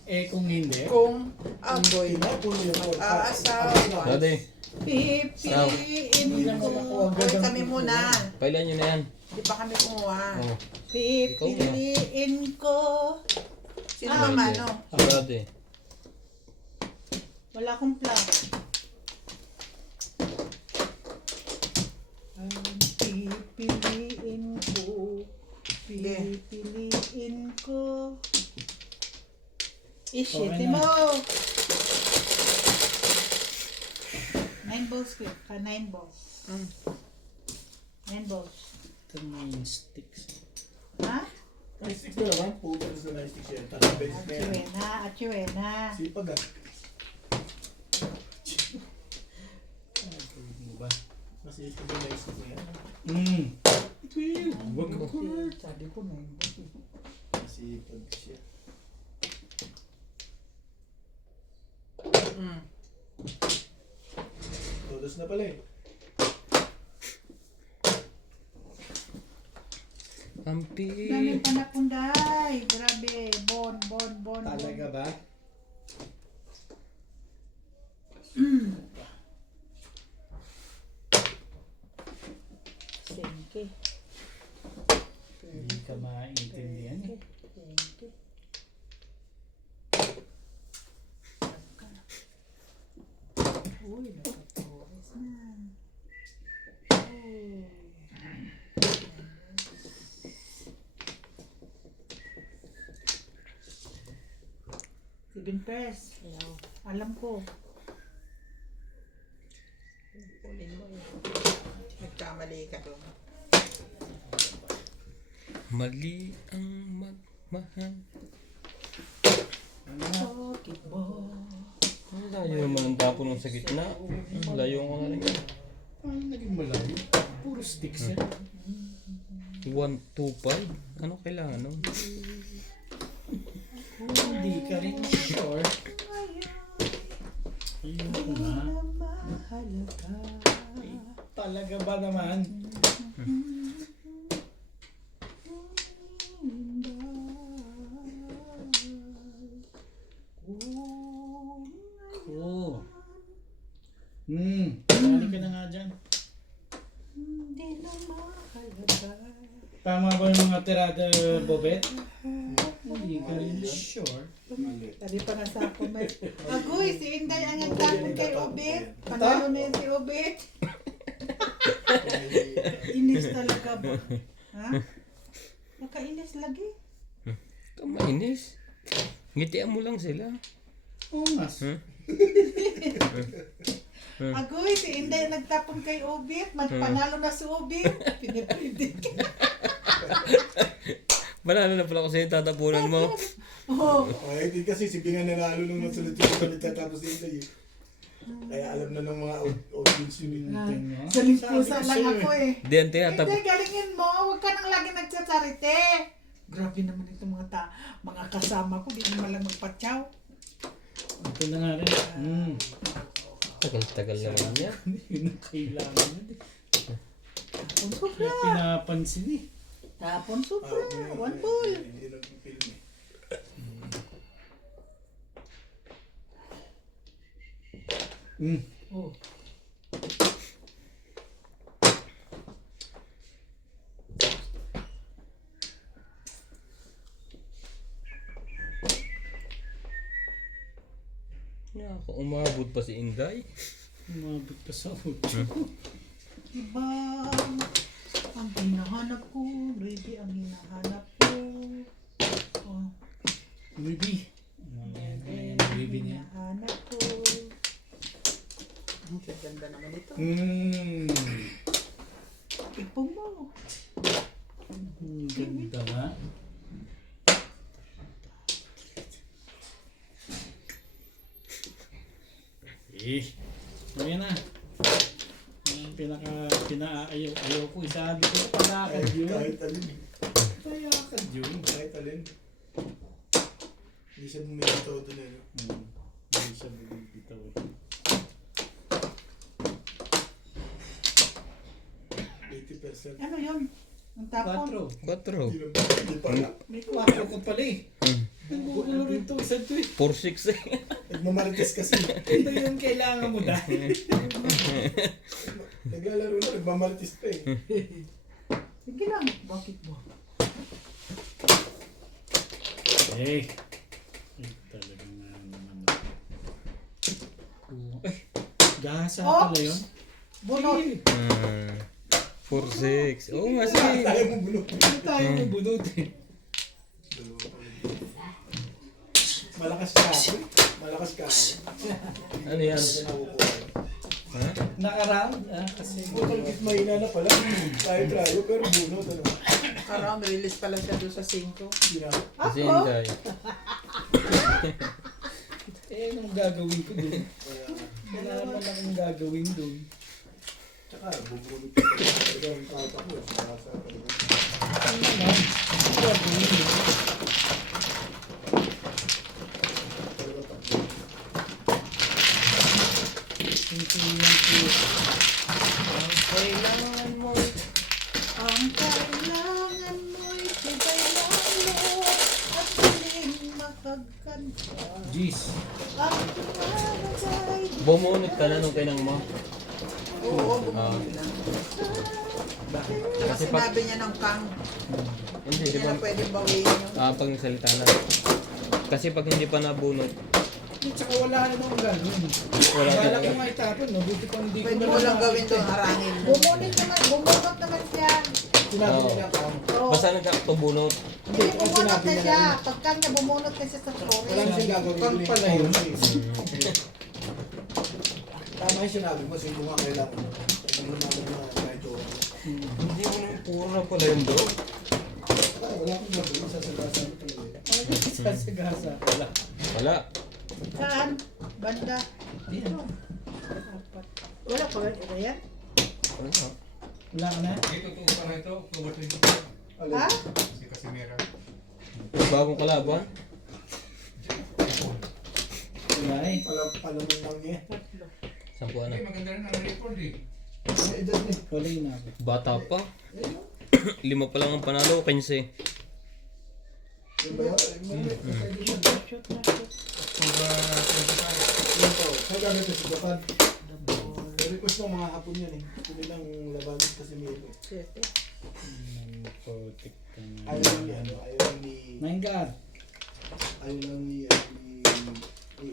Eh kung hindi? Kung agoy Tinapulo yun. mag-aasawa. Dati, Pipiliin ko. Hoy, kami muna. kailan nyo na yan? Di pa kami kumuha. Oh, Pipiliin ko. Sino ba mano? dati. Wala akong plan. Ang pipiliin ko. Pipiliin ko. Ishit Okay na. mo. 9 balls ko. 9 balls. 9 balls. Ito na yung sticks. Ha? 96 na naman. Pupunta sa 96 yan. Tapos base na yan. Achuena. Sipag ah. Ano ba? Kasi ito yung 96 na yan. Ito yun. Huwag ako. Sabi ko 9 balls. Sipag siya. Todos na pala eh. Ampi. Dami pa na punday. Grabe. Bon. Talaga ba? Senke. Hindi ka maintindihan eh. Senke. Uy, nakatores na. Uy. 7 pairs. Alam ko. Nagkamali ka doon. Mali ang magmahal. Bakit ba? Ang layo naman ang tapo nung sa gitna. Layo ko na rin. Ano naging malayo? Puro sticks yan. 1, 2, 5. Ano kailangan nun? Hindi ka rin sure. Ayun ko nga. Mahalaga. Talaga ba naman? Cool. Balik ka na nga dyan. Hindi na mahalaga. Tama ba yung mga tirada, Bobet? Hindi ka rin sure. Sabi pa nga sa ako, may... Agoy, si Inday ang nagtapon kay Obet. Panalo na yun si Obet. Inis talaga ba? Ha? Nakainis lagi. Ito mainis. Ngitian mo lang sila. Ungas. Agoy, si Inday nagtapon kay Obit. Panalo na si Obit. Pinipidik. Manalo na pala kasi yung tatapunan mo. Oh. Okay, hindi kasi si Binga nanalo nung nasunod-sunod tapos din kayo. Kaya alam na ng mga audience yun. Sa limpusa lang ako eh. Di ang tinatapos. Hindi, galingin mo. Huwag ka nang lagi nagsasarite. Grabe naman itong mga kasama ko. Di naman lang magpatyaw. Ito na nga rin. Tagal-tagal naman niya. Yun ang kailangan mo. Tapon Kaya sobra. pinapansin eh. Tapon sobra. One ball. Hindi nag-film eh. Oh. Ako, umabot pa si Inday. Umabot pa sa 8. Diba? Ang hinahanap ko. Baby, ang hinahanap ko. Oh. Baby. Baby, Baby niya. hinahanap ko. Ang ganda naman ito. Ipo mo. Ganda nga. Ayan na. Ang pinaayaw ko. Isabi ko palakad yun. Kahit alin. Palakad yun. Kahit alin. Hindi siya bumibitaw doon eh. No? Hindi siya bumibitaw. 80%. Ano yun? Ang tapon. 4. Hindi pala. May 4 ka pala eh. Nagbukulo rin ito. Isa ito eh. 4-6 eh. Nagmamarites kasi. Ito yung kailangan mo dahil. Naglalaro na, nagmamarites pa eh. Sige lang. Bakit mo? Ay, talagang naman. Gahasa Oh! pala yun. Bunot. 4-6. Oo nga sige. Tayo mo bulok. Ano tayo mabunod eh? Malakas ka ako. Malakas ka ako. Ano yan? Ha? Naka-round? Kasi Bukal git mahina na pala. Tayo pero bunot. Ano? Around release pala siya doon sa 5. Hindi na. Kasi Ako? Inday. anong gagawin ko dun? Wala naman akong gagawin dun. Tsaka bubunot ka talaga yung kata ko. Sa talaga. Ano naman? Anong gagawin dun? Talaga takbo. Hindi lang po. Ang kailangan mo. Ang kailangan mo'y tibay lang mo at piling makagkanta. Jeez. Ang tumalagay. Bumunot ka na nung kinang mo. Oo, bumili lang. Bakit? Tsaka Kasi pag- sinabi niya ng kang, Hindi, hindi di ba? na pwedeng bawiin yung... Pag nagsalita na. Kasi pag hindi pa nabunot, At saka wala na akong gagawin. wala Kala ko din. nga itapon, mabuti pang hindi ko Pwede na mo lang nakita gawin eh. doon, harangin mo. Bumunot naman siya. Sinabi Oo. niya ka. Oo. Basta nagkakatubunot. Hindi, ang bumunot sinabi na niya siya. na- Pagka niya bumunot na siya sa Wala story. na siyang gagawin. Kang pala yun. Tama yung sinabi mo. Sino nga kailangan mo. Hindi mo naman na kahit o. Hindi mo naman puro na pala yun bro. Wala akong gagawin. Sasagasan ko talaga. Sasagasa pala. Wala. Saan? Banda. Yan. Apat. Wala pa ba yan? Wala. Wala ka na? Ito to para ito, October 24. Ha? Si Casimira. Bagong kalaban. Wala eh. Alam mo lang niya. Sampu Hindi, na. maganda rin ang record eh. May edad niya. Wala na ako. Bata pa. 5 pa lang ang panalo, 15. Yung ba yun? Shoot na shoot. October 25. Yun po. Saan gamit ito sa Japan? Request ng mga hapon yan eh. Tuloy lang labanan kasi may Siyete. Putik ka na. ayaw lang ni ano. Ayaw lang ni... My God. Ayaw lang ni...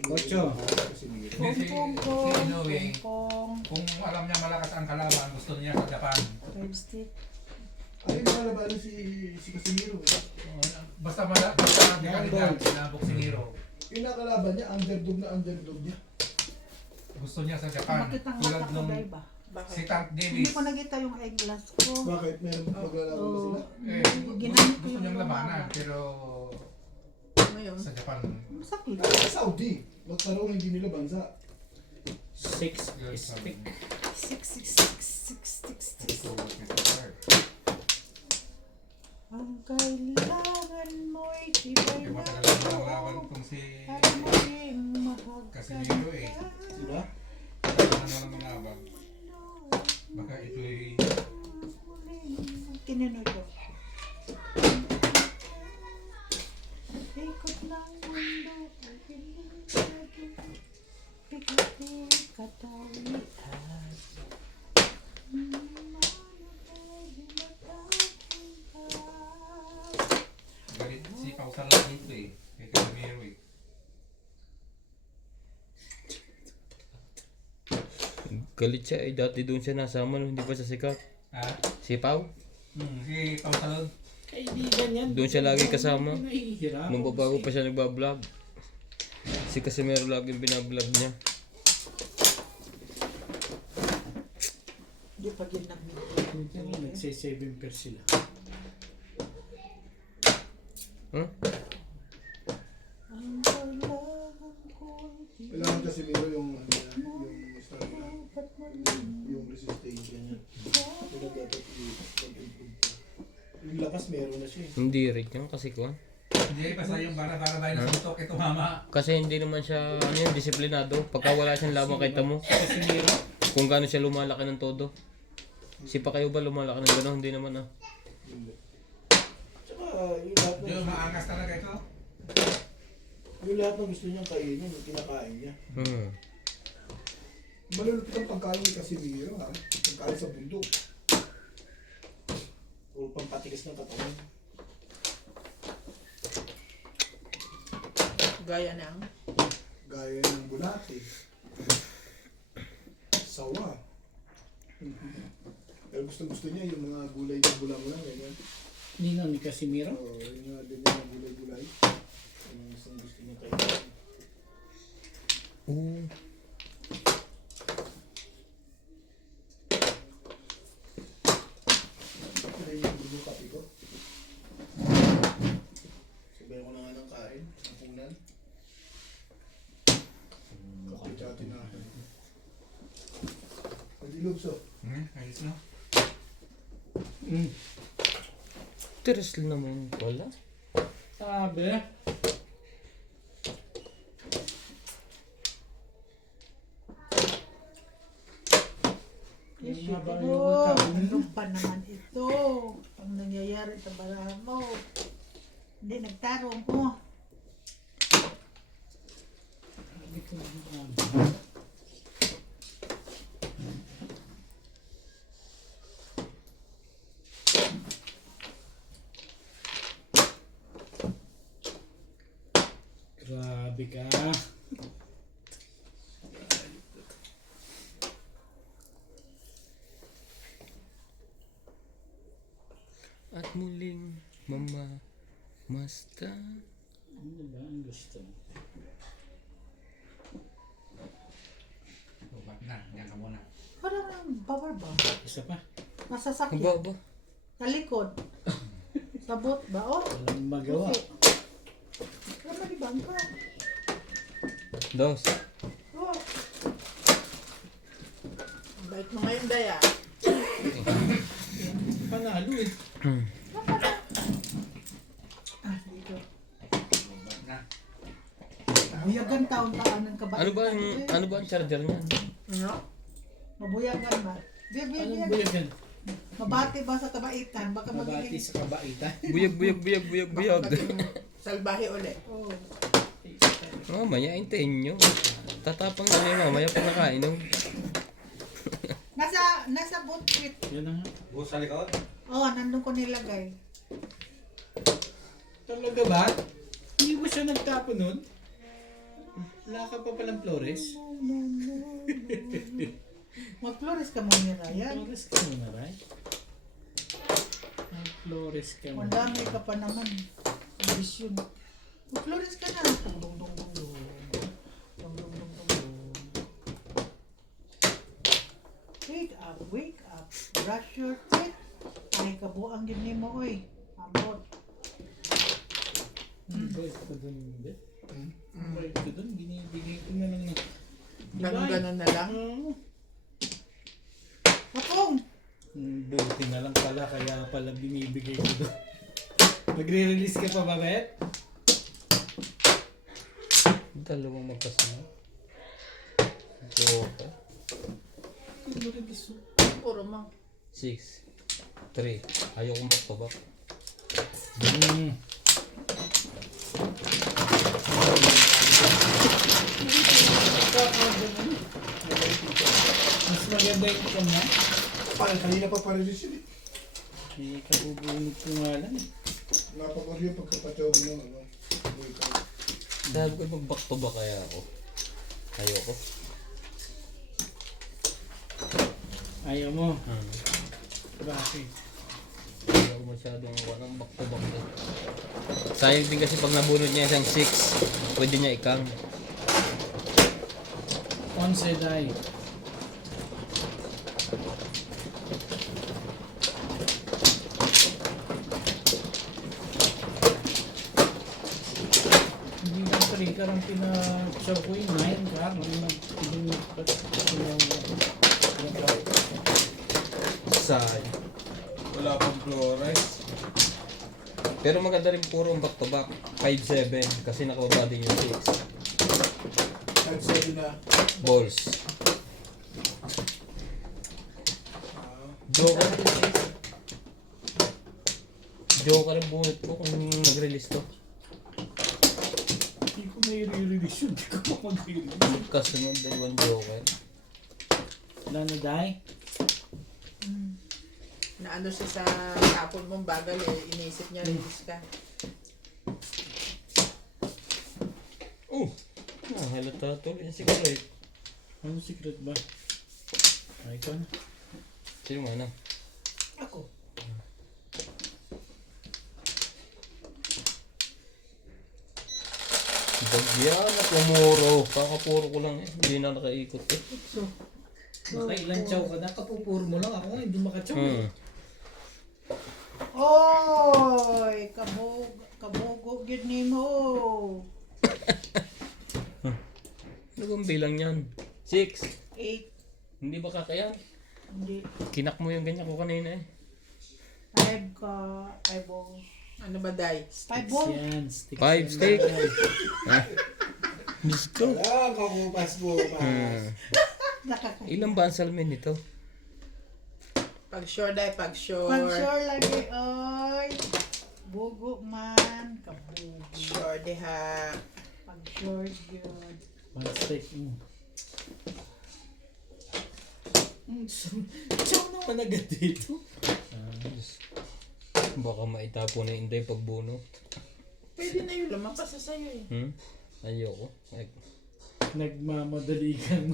Ocho. Kasi may... Pong pong Si pong. Inoue, Pong. kung alam niya malakas ang kalaban, gusto niya sa Japan. Five stick. Ayaw mga labanan si Casimiro eh. Basta basta Yan, kalidad, sinabok si Miro. pinakalaban niya, underdog niya. Gusto niya sa Japan. Bakit ang Tulad mata ko nung dahil ba? si Tank Hindi Davis. ko nakita yung eyeglass ko. Bakit? Meron maglalaban ba sila? Eh, Ginamit ko gusto yung niyang labanan, mga- pero Ngayon, sa Japan, Masakit. Sa Saudi, magkaroon hindi nila bansa. 6 girls stick. ito what we prefer. Ang kailangan mo'y tibay Yung na matagal na laban loob itong si at maging mahagkan Casimiro eh. ka. Diba? Ano lang manabag. Baka ito'y Kinino ito? Ikot ng mundo ay pinagado, pigati katawian. galit si Pausan lang ito eh. Kay Casimiro eh. Galit siya eh. Dati doon siya nasama nung hindi pa siya sikat. Ha? Si Pau. Si Pausan. Kaibigan yan. Doon siya lagi kasama. Nahihirap. Nung bago pa siya nagbablog. Si Casimero laging binablog niya. Hindi pa din nag-meet. Nagse-7 sila. Huh? Ang kailangan ko'y Kailangan kasi meron yung start na, yung resistance niya. Kaya dapat i-improve pa. Yung lakas meron na siya eh. Hindi rin yan kasi ko. Hindi, basta yung bara-bara tayo na suntok ito mama. Kasi hindi naman siya ano yun, disiplinado. Pagka wala siyang laban kay Tamo. Kung gaano siya lumalaki ng todo. Si pa kayo ba lumalaki ng gano'n? Hindi naman ah. Hindi. Tsaka yung lahat Yung ng, maangas talaga ito. yung lahat ng gusto niyang kainin, yung kinakain niya. Malulupit ang pagkain ni Casimiro ha. Pagkain sa bundok. O pampatigas ng katawan. gaya ng Gaya ng bulate. Sawa. Pero gusto niya yung mga gulay na bulang-bulang. Ganyan. Nino ni Casimiro? Oo, yung mga ganyan na gulay-gulay. Yung gusto niya kainin. Oo. Ito yung bulo kape ko. Sabay ko na nga ng kain. Ang punan. Kape tsaka tinapay. Madilog so. Ayos na. Teres lang naman wala. Sabi. Yung haba yung Oh, tao mo. ano pa naman ito? Ang nangyayari sa barahan mo. Hindi, nagtarong mo. Sabi ko, grabe ka. At muling mamamasta. Ano ba ang gusto mo? Ubat na, yan ka muna. Parang ang bawal ba? Isa pa. Ang Masasakyan. baba. Sa likod. Sabot ba? Oh, Walang magawa. kaya malibang ka. Dos. Oh, ang bait mo ngayon, Daya. Panalo eh. dito. Ubat na. Mabuyagan taon-taon ng kabaitan. Ano ba ang charger niya? Ano? Mabuyagan ba? Anong buyagan? Mabati ba sa kabaitan? Baka Mabati magiging... sa kabaitan. Buyag. Maging salbahe ulit. Oh. Mamaya, hintayin nyo. Tatapang na niya mamaya pag nakainom. Nasa boot trip. Yan na nga. Buhos sa likod? Oh, nandun ko nilagay. Talaga ba? Hindi mo siya nagtapo nun? Wala ka pa palang Flores? Mag-flores ka muna, Ryan. Flores ka muna, right? Flores ka muna. Madami ka pa naman. Ambisyon. Mag-Flores ka na. Dong, dong, dong, dong, dong. Dong, dong, dong, dong, dong. Wake up, wake up. Brush your teeth. Ay, kabuang yun ni mo, oy. Ambot. Bait ko dun, hindi. Bait ko dun, binibigay ko na lang. Ganun-ganun na lang. Patong! Buti na lang pala, kaya pala binibigay ko doon. Magre-release ka pa ba, Bet? Dalawang magkasama. Joker. Mag-release mo. Puro mo. 6. 3. Ayaw kong back-to-back. Mas maganda yung kanya. Parang kanina pa pa-release yun eh. May kabubunod ko nga lang. Napapag yung pagkapatawag mo. Ano? Sabi ko mag-back-to-back kaya ako. Ayoko. Ayaw mo. Bakit? Ayaw masyadong walang back-to-back din. Sayang din kasi pag nabunod niya isang 6, pwede niya ikang. 11 die. Hindi na trigger ang pina-show ko yung 9 ka. Sayang. Wala pang Flores. Pero maganda rin puro back-to-back. 5-7 kasi nakababa din yung 6. Nagsabi na. Balls. Joker. Joker ang bunot ko kung nag-release to. Hindi ko na i-release yun. Hindi ko mag-release. Kasunod dalawang Joker. Wala na die? Na ano siya sa tapon mong bagal eh. Inisip niya release ka. Oh! Halata to. Yung secret. Anong secret ba? Ay ko na. Sino mo na? Ako. Bagyan at umuro. Kakapuro ko lang eh. Hindi na nakaikot eh. Nakailan chow ka na? Kapupuro mo lang ako nga. Hindi makachow. Oy! Kabugo yun ni mo. Ano bang bilang yan? 6. 8. Hindi ba kakayan? Hindi. Kinak mo yung ganyan ko kanina eh. 5 ka. 5 ball. Ano ba, Day? 5 ball. Yan. Stick 5 steak. Diyos ko. Wala, kakupas-bukas. Nakaka. Ilan ba ang salmin nito? Pag sure, Day. Pag sure. Pag sure lagi, oy. Bugo man. Kabugo. Sure, de ha. Pag sure yun. One stick. Chow naman agad dito. Baka maitapo na Inday pagbuno. Pwede na yun. Lumampas na sa'yo eh. Ayoko. Ay, Nagmamadali kang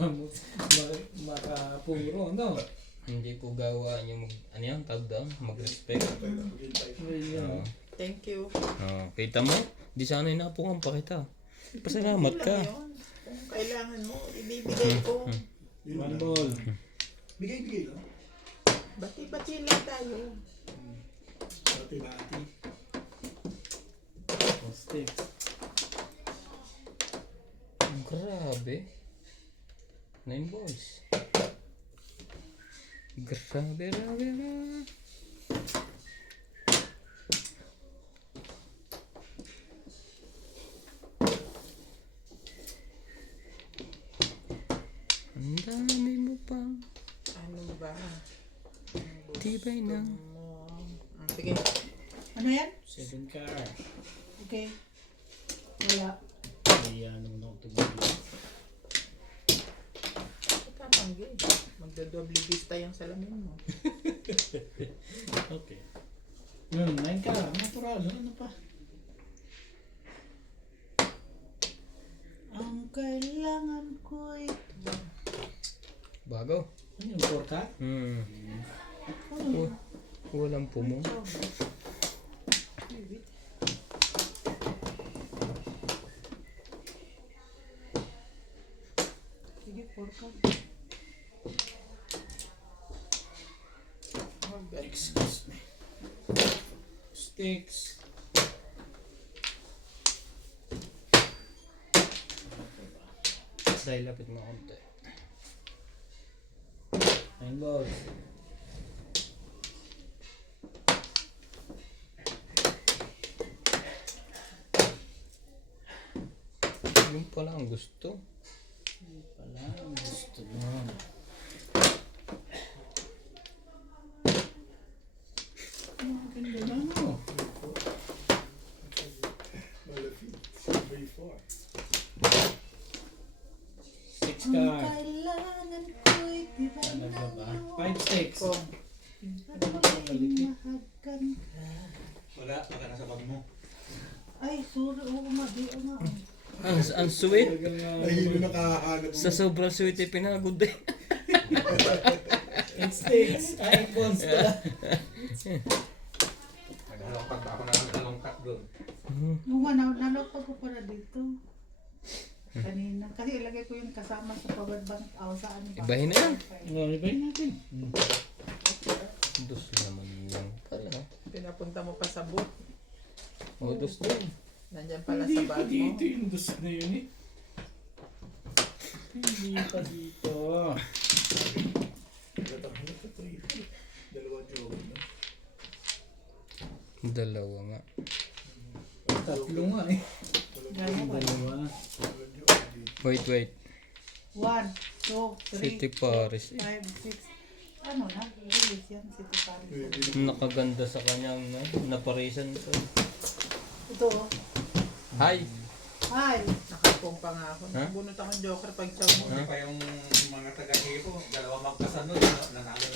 makapuro, no? hindi ko gawaan yung ano yan, tawag doon, mag-respect. Oo. Thank you. Kita mo? Di sana inapungan pa kita. Pasalamat ka. Yun. Kung kailangan mo, ibibigay ko. One ball. Bigay-bigay lang. Bati-bati lang tayo. Bati-bati. One stick. Grabe. 9 balls. Grabe, grabe, grabe. Ang dami mo pang Ano ba? tibay ng Sige. Ano yan? 7 car. Okay. Wala. Ayan, ano na ito. Tatanggi. Magda-double vista yung salamin mo. Okay. Yun, 9 car. Natural. Ano pa? Ang kailangan ko ito. bago. Ano yung 4 car? Walang pumo. ka. Excuse me. Sticks. Dahil lapit mo konti. Ayun, boss. Yun pala ang gusto. Pala, ang gusto mo. Ang ganda na ano. Malapit. 3-4. 6 Ang card. kailangan ko'y tibay Talaga ng ba? iyong 5 sticks. mahagkan. Wala, baka nasa bag mo. Ay, sorry. Oo, madi. Ano? Ang sweet. Nahilo na kahanap mo. Sa sobrang sweet ay pinagod eh. 8 sticks. Ay, bones pala. Naglalakad pa ako ng dalawang cut doon. Oo nga, nalapag ko pala dito. Kanina. Kasi ilagay ko yung kasama sa power bank. Saan ba? Ibahin na yan. Ibahin natin. Dos naman yung pala. No? Pinapunta mo pa sa boot. O, dos doon. Nandyan pala Hindi sa pa bag mo. dito yung dos na yun eh. Hindi pa dito. Tatangin sa 3-4. Dalawang joke na. Dalawa nga. Tatlo nga eh. Dalawa. Dalawa. Dalawang joke dito. Wait. 1, 2, 3, City Paris. 5, 6. Ano na? Release yan. City Paris. Nakaganda sa kanyang naparisan to. Ito. Oh. Hi! Hi. Nakapong pa nga ako. Ha? Nabunot akong joker pag chow mo. Hindi pa yung mga taga-hipo, dalawa magkasanod, nanalo